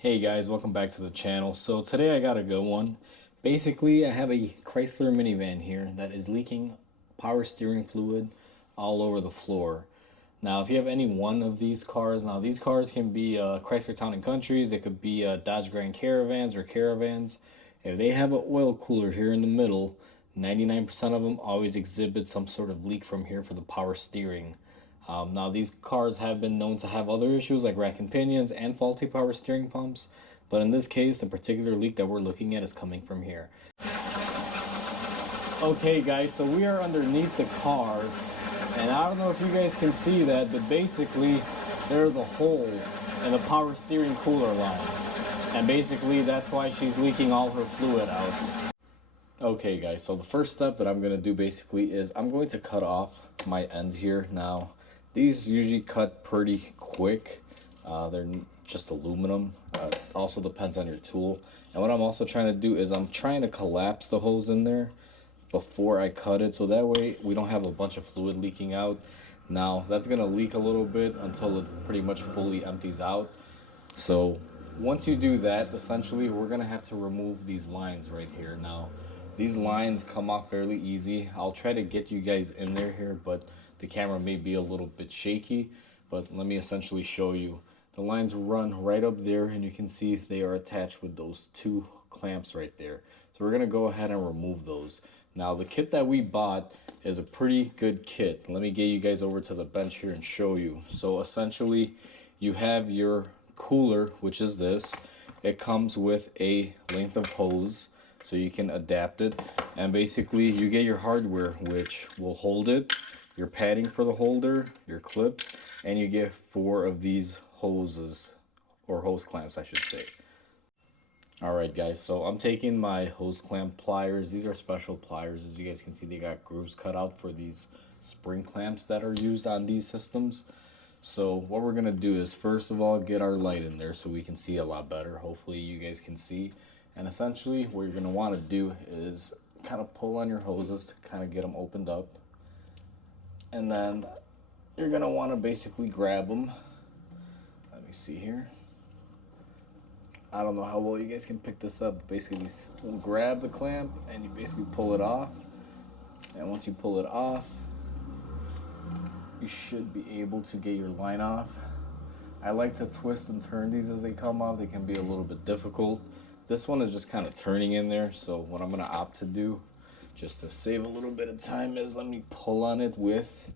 Hey guys, welcome back to the channel. So today I got a good one. Basically, I have a Chrysler minivan here that is leaking power steering fluid all over the floor. Now, if you have any one of these cars, now these cars can be Chrysler Town and Countries, they could be Dodge Grand Caravans or Caravans. If they have an oil cooler here in the middle, 99% of them always exhibit some sort of leak from here for the power steering. Now, these cars have been known to have other issues like rack and pinions and faulty power steering pumps, but in this case, the particular leak that we're looking at is coming from here. Okay, guys, so we are underneath the car, and I don't know if you guys can see that, but basically, there's a hole in the power steering cooler line, and basically, that's why she's leaking all her fluid out. Okay, guys, so the first step that I'm going to do basically is I'm going to cut off my ends here. Now, these usually cut pretty quick. They're just aluminum. Also depends on your tool. And what I'm also trying to do is I'm trying to collapse the hose in there before I cut it, so that way we don't have a bunch of fluid leaking out. Now, that's going to leak a little bit until it pretty much fully empties out. So once you do that, essentially we're going to have to remove these lines right here. Now, these lines come off fairly easy. I'll try to get you guys in there here, but the camera may be a little bit shaky. But let me essentially show you. The lines run right up there, and you can see they are attached with those two clamps right there. So we're going to go ahead and remove those. Now, the kit that we bought is a pretty good kit. Let me get you guys over to the bench here and show you. So essentially, you have your cooler, which is this. It comes with a length of hose, so you can adapt it, and basically you get your hardware, which will hold it, your padding for the holder, your clips, and you get 4 of these hoses, or hose clamps I should say. Alright guys, so I'm taking my hose clamp pliers. These are special pliers. As you guys can see, they got grooves cut out for these spring clamps that are used on these systems. So what we're going to do is first of all get our light in there so we can see a lot better. Hopefully you guys can see. And essentially what you're going to want to do is kind of pull on your hoses to kind of get them opened up. And then you're going to want to basically grab them. Let me see here. I don't know how well you guys can pick this up. Basically, we'll grab the clamp and you basically pull it off. And once you pull it off, you should be able to get your line off. I like to twist and turn these as they come off. They can be a little bit difficult. This one is just kind of turning in there, so what I'm going to opt to do, just to save a little bit of time, is let me pull on it with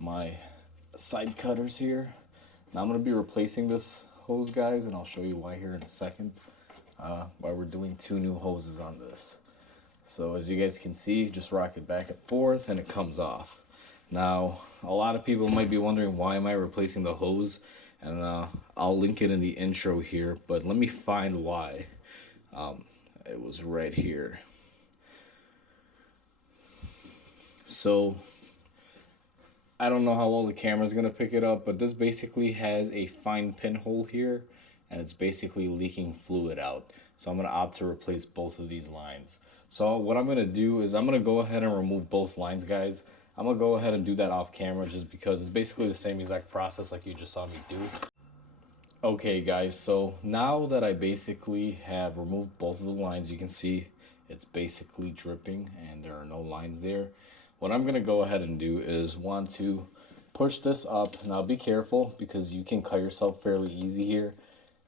my side cutters here. Now I'm going to be replacing this hose, guys, and I'll show you why here in a second, why we're doing 2 new hoses on this. So as you guys can see, just rock it back and forth and it comes off. Now, a lot of people might be wondering, why am I replacing the hose? And I'll link it in the intro here, but let me find why. It was right here. So I don't know how well the camera's gonna pick it up, but this basically has a fine pinhole here, and it's basically leaking fluid out. So I'm gonna opt to replace both of these lines. So what I'm gonna do is I'm gonna go ahead and remove both lines, guys. I'm gonna go ahead and do that off camera just because it's basically the same exact process like you just saw me do. Okay guys, so now that I basically have removed both of the lines, you can see it's basically dripping and there are no lines there. What I'm gonna go ahead and do is want to push this up. Now be careful because you can cut yourself fairly easy here.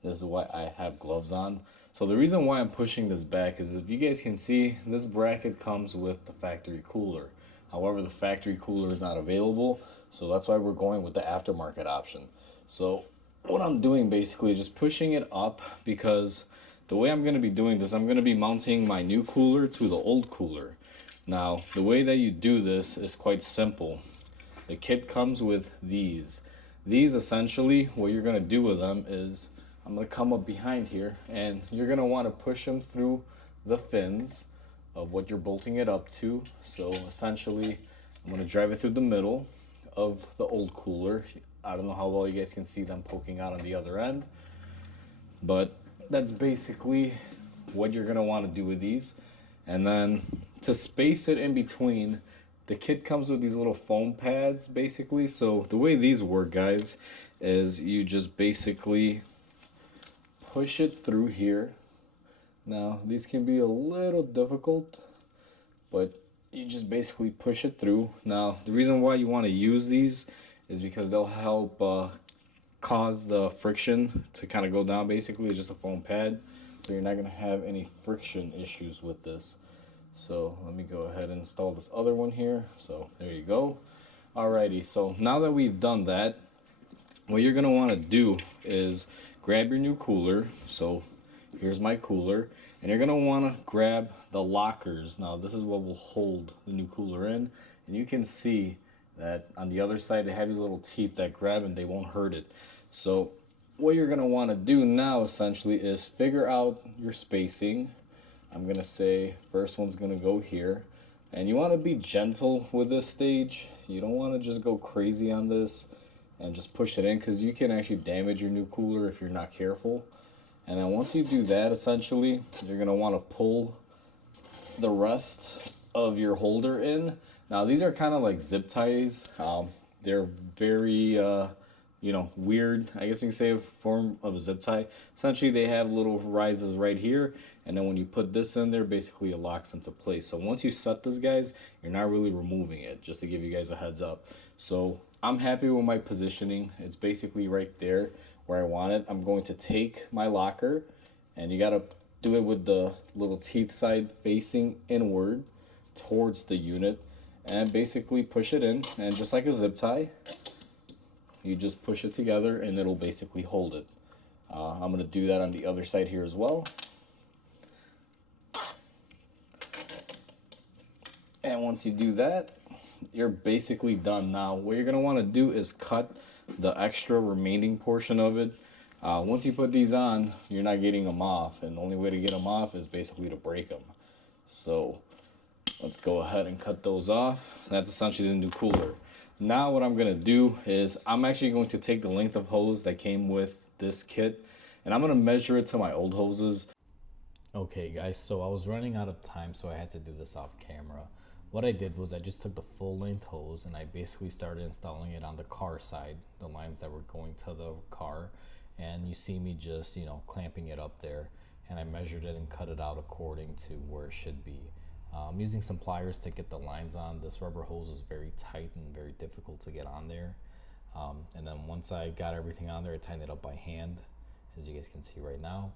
This is why I have gloves on. So the reason why I'm pushing this back is, if you guys can see, this bracket comes with the factory cooler. However, the factory cooler is not available, so that's why we're going with the aftermarket option. So what I'm doing basically is just pushing it up, because the way I'm going to be doing this, I'm going to be mounting my new cooler to the old cooler. Now, the way that you do this is quite simple. The kit comes with these. These essentially, what you're going to do with them is, I'm going to come up behind here, and you're going to want to push them through the fins of what you're bolting it up to. So essentially, I'm going to drive it through the middle of the old cooler. I don't know how well you guys can see them poking out on the other end, but that's basically what you're going to want to do with these. And then to space it in between, the kit comes with these little foam pads basically. So the way these work, guys, is you just basically push it through here. Now, these can be a little difficult, but you just basically push it through. Now, the reason why you want to use these is because they'll help cause the friction to kind of go down. Basically, it's just a foam pad, so you're not going to have any friction issues with this. So let me go ahead and install this other one here. So there you go. Alrighty, so now that we've done that, what you're going to want to do is grab your new cooler. So here's my cooler, and you're going to want to grab the lockers. Now this is what will hold the new cooler in, and you can see that on the other side they have these little teeth that grab and they won't hurt it. So what you're going to want to do now essentially is figure out your spacing. I'm going to say first one's going to go here, and you want to be gentle with this stage. You don't want to just go crazy on this and just push it in, because you can actually damage your new cooler if you're not careful. And then once you do that, essentially you're going to want to pull the rest of your holder in. Now these are kind of like zip ties. They're very weird, I guess you can say, form of a zip tie. Essentially they have little rises right here, and then when you put this in there, basically it locks into place. So once you set this, guys, you're not really removing it, just to give you guys a heads up. So I'm happy with my positioning. It's basically right there where I want it. I'm going to take my locker, and you got to do it with the little teeth side facing inward towards the unit, and basically push it in, and just like a zip tie, you just push it together and it'll basically hold it. I'm going to do that on the other side here as well. And once you do that, you're basically done. Now what you're going to want to do is cut the extra remaining portion of it. Once you put these on, you're not getting them off, and the only way to get them off is basically to break them. So let's go ahead and cut those off. That's essentially the new cooler. Now what I'm going to do is I'm actually going to take the length of hose that came with this kit, and I'm going to measure it to my old hoses. Okay guys, so I was running out of time, so I had to do this off camera. What I did was I just took the full length hose and I basically started installing it on the car side, the lines that were going to the car, and you see me just, clamping it up there, and I measured it and cut it out according to where it should be. I'm using some pliers to get the lines on. This rubber hose is very tight and very difficult to get on there. And then once I got everything on there, I tightened it up by hand, as you guys can see right now.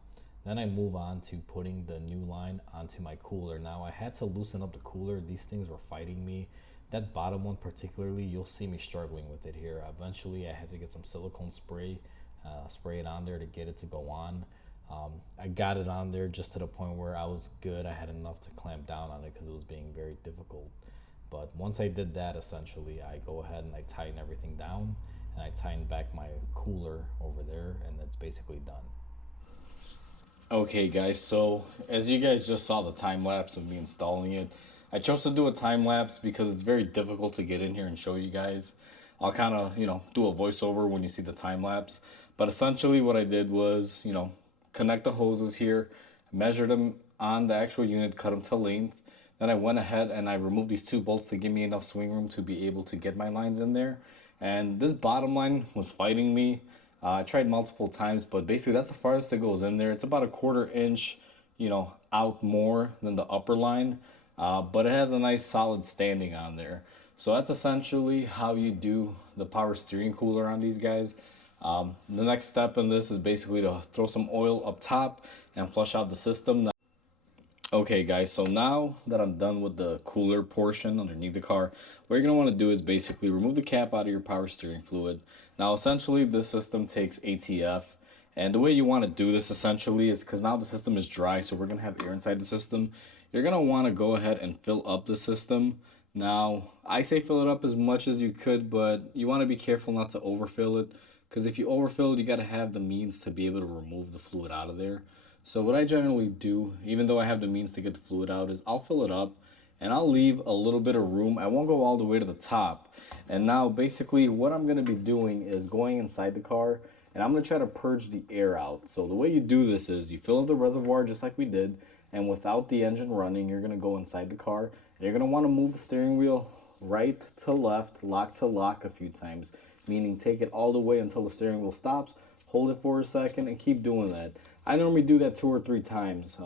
Then I move on to putting the new line onto my cooler. Now I had to loosen up the cooler. These things were fighting me. That bottom one particularly, you'll see me struggling with it here. Eventually I had to get some silicone spray, spray it on there to get it to go on. I got it on there just to the point where I was good. I had enough to clamp down on it because it was being very difficult. But once I did that, essentially, I go ahead and I tighten everything down, and I tighten back my cooler over there, and it's basically done. Okay guys, so as you guys just saw the time lapse of me installing it, I chose to do a time lapse because it's very difficult to get in here and show you guys. I'll kind of, do a voiceover when you see the time lapse. But essentially what I did was, connect the hoses here, measured them on the actual unit, cut them to length. Then I went ahead and I removed these two bolts to give me enough swing room to be able to get my lines in there. And this bottom line was fighting me. I tried multiple times, but basically that's the farthest it goes in there. It's about a 1/4 inch, out more than the upper line, but it has a nice solid standing on there. So that's essentially how you do the power steering cooler on these guys. The next step in this is basically to throw some oil up top and flush out the system. Okay guys, so now that I'm done with the cooler portion underneath the car, what you're going to want to do is basically remove the cap out of your power steering fluid. Now essentially this system takes ATF, and the way you want to do this essentially is, because now the system is dry, so we're going to have air inside the system, you're going to want to go ahead and fill up the system. Now I say fill it up as much as you could, but you want to be careful not to overfill it, because if you overfill it, you got to have the means to be able to remove the fluid out of there. So what I generally do, even though I have the means to get the fluid out, is I'll fill it up and I'll leave a little bit of room. I won't go all the way to the top. And now basically what I'm going to be doing is going inside the car, and I'm going to try to purge the air out. So the way you do this is you fill up the reservoir just like we did, and without the engine running, you're going to go inside the car, and you're going to want to move the steering wheel right to left, lock to lock a few times, meaning take it all the way until the steering wheel stops, hold it for a second, and keep doing that. I normally do that 2 or 3 times,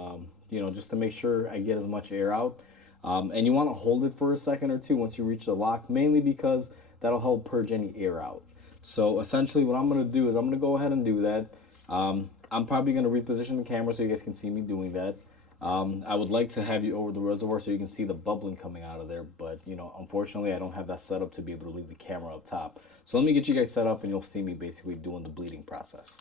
you know, just to make sure I get as much air out. And you want to hold it for a second or two once you reach the lock, mainly because that'll help purge any air out. So essentially what I'm going to do is I'm going to go ahead and do that. I'm probably going to reposition the camera so you guys can see me doing that. I would like to have you over the reservoir so you can see the bubbling coming out of there, but you know, unfortunately I don't have that set up to be able to leave the camera up top. So let me get you guys set up and you'll see me basically doing the bleeding process.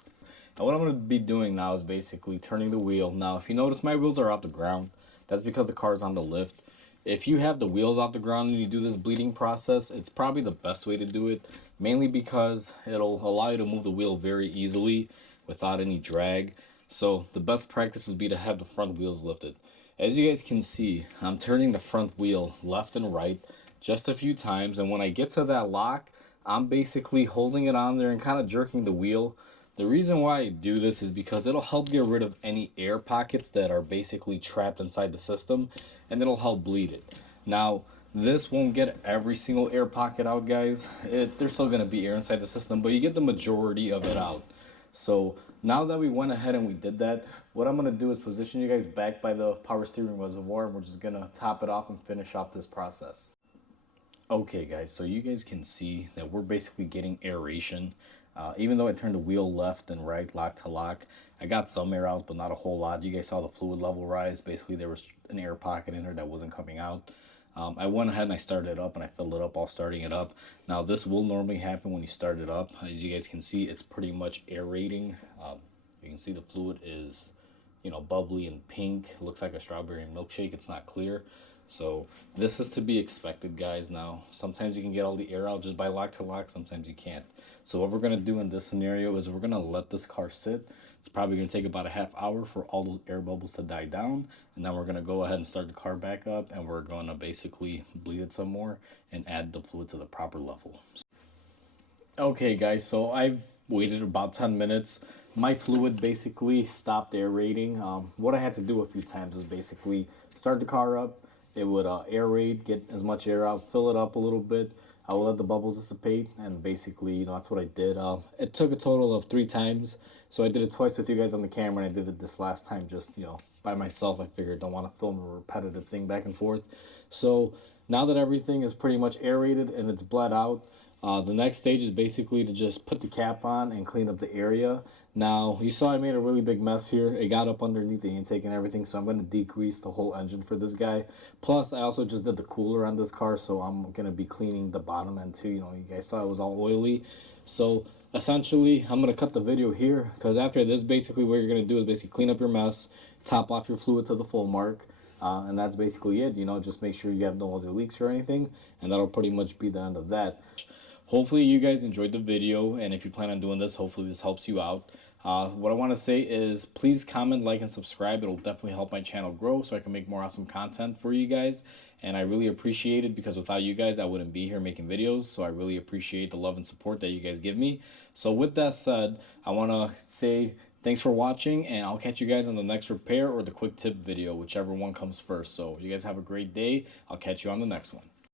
Now what I'm going to be doing now is basically turning the wheel. Now if you notice my wheels are off the ground, that's because the car is on the lift. If you have the wheels off the ground and you do this bleeding process, it's probably the best way to do it, mainly because it'll allow you to move the wheel very easily without any drag. So the best practice would be to have the front wheels lifted. As you guys can see, I'm turning the front wheel left and right just a few times, and when I get to that lock, I'm basically holding it on there and kind of jerking the wheel. The reason why I do this is because it'll help get rid of any air pockets that are basically trapped inside the system, and it'll help bleed it. Now, this won't get every single air pocket out, guys. There's still going to be air inside the system, but you get the majority of it out. So now that we went ahead and we did that, what I'm going to do is position you guys back by the power steering reservoir, and we're just going to top it off and finish off this process. Okay guys, so you guys can see that we're basically getting aeration. Even though I turned the wheel left and right, lock to lock, I got some air out, but not a whole lot. You guys saw the fluid level rise. Basically, there was an air pocket in there that wasn't coming out. I went ahead and I started it up and I filled it up while starting it up. Now, this will normally happen when you start it up. As you guys can see, it's pretty much aerating. You can see the fluid is, you know, bubbly and pink. It looks like a strawberry milkshake. It's not clear. So this is to be expected, guys. Now, sometimes you can get all the air out just by lock to lock. Sometimes you can't. So what we're going to do in this scenario is we're going to let this car sit. It's probably going to take about a half hour for all those air bubbles to die down. And then we're going to go ahead and start the car back up. And we're going to basically bleed it some more and add the fluid to the proper level. Okay, guys. So I've waited about 10 minutes. My fluid basically stopped aerating. What I had to do a few times is basically start the car up. It would aerate, get as much air out, fill it up a little bit. I will let the bubbles dissipate, and basically, you know, that's what I did. It took a total of 3 times, so I did it twice with you guys on the camera, and I did it this last time just, you know, by myself. I figured don't want to film a repetitive thing back and forth. So now that everything is pretty much aerated and it's bled out, the next stage is basically to just put the cap on and clean up the area. Now, you saw I made a really big mess here. It got up underneath the intake and everything, so I'm going to degrease the whole engine for this guy. Plus, I also just did the cooler on this car, so I'm going to be cleaning the bottom end too. You know, you guys saw it was all oily. So, essentially, I'm going to cut the video here, because after this, basically what you're going to do is basically clean up your mess, top off your fluid to the full mark. And that's basically it. You know, just make sure you have no other leaks or anything, and that'll pretty much be the end of that. Hopefully you guys enjoyed the video, and if you plan on doing this, hopefully this helps you out. What I want to say is please comment, like, and subscribe. It'll definitely help my channel grow so I can make more awesome content for you guys, and I really appreciate it, because without you guys I wouldn't be here making videos. So I really appreciate the love and support that you guys give me. So with that said, I want to say thanks for watching, and I'll catch you guys on the next repair or the quick tip video, whichever one comes first. So you guys have a great day. I'll catch you on the next one.